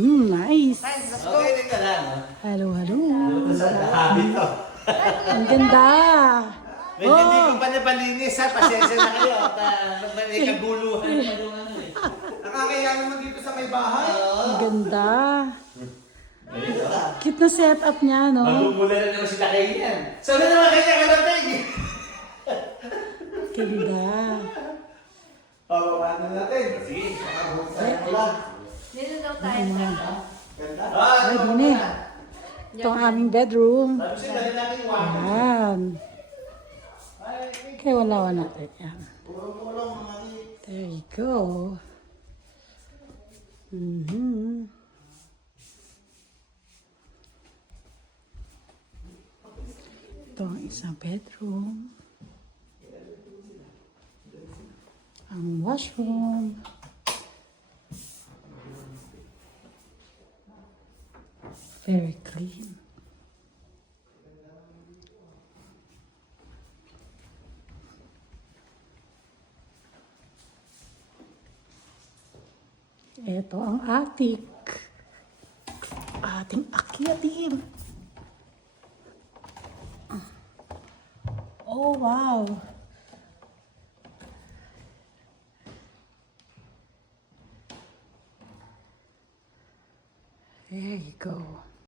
Nice. Okay, tingnan ka lang. Hello, hello. Habit to. Ang ganda. Medyo hindi ko pa napalinis ha. Pasensya na kayo. May kaguluhan pa yung ano eh. Nakakaya naman dito sa may bahay. Ang ganda. Cute na setup niya, no? Magmumula na naman sila kayo yan. So na naman kayo kalapig. Ganda. Pababahan na natin. Sige. Dito daw tayo. Ganda. Ay, dini. Ito ang aming bedroom. Sabi siya, dali natin yung wako. Yan. Kaya wala natin yan. Puro-puro mga There you go. Mhm. Ito ang isang bedroom. Ang washroom. Very clean. Ito ang attic. Ating akyatin. Oh, wow.